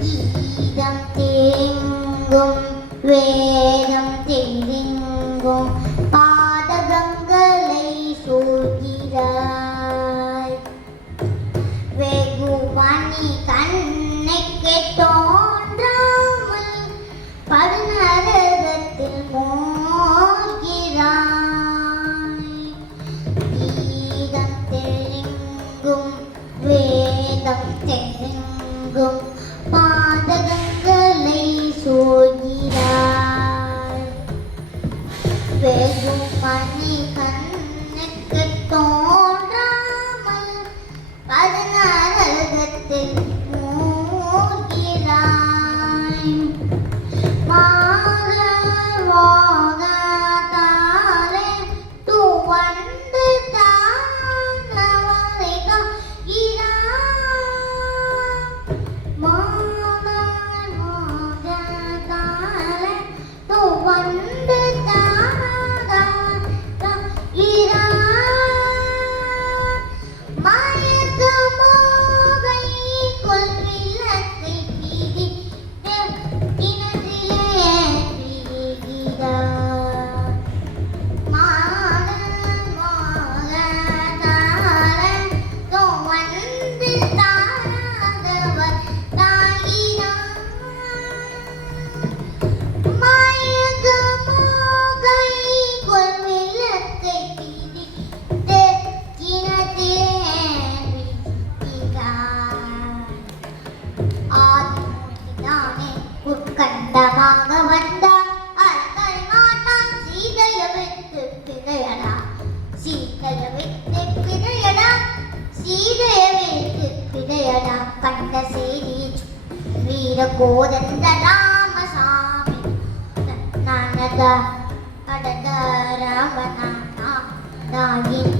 கீதம் தேங்கும் வேதம் தெரிங்கும் பாதகங்களை சூழ்கிறாய். வெகுமணி கண்ணுக்கு தோன்றாமல் படுநரகத்தில் மூழ்கிறாய். கீதம் தெளிங்கும் வேதம் தெளிங்கும் பாதகங்களை சூழ்கிறாய். வெகுமணி கண்ணுக்கு தோன்றாமல் படுநரகத்தில் மூழ்கிறாய். மாதவாகத்தாலே துவண்டு தானவரை காக்கிறாய். மாதவாகத்தாலே துவண்டு தானவரை காக்கிறாய். மயக்கமோகை கொள்விளக்கை பிடித்து கிணற்றிலே வீழ்கிறாய். மாதவாகத்தாலே துவண்டு தானவர் காக்கிறாய். மயக்கமோகை கொள்விளக்கை பிடித்து கிணற்றிலே வீழ்கிறாய். ஆதிமூர்த்திதானே உட்கண்டமாக வந்தார். அத்தை மாட்டான் சீதையை விட்டு பிழையடா. சீதையை விட்டு பிழையடா. சீதையை விட்டு பிழையடா. கண்ட செய்தி வீர கோதந்த ராமசாமி நனத கடத ராமனா நாயின்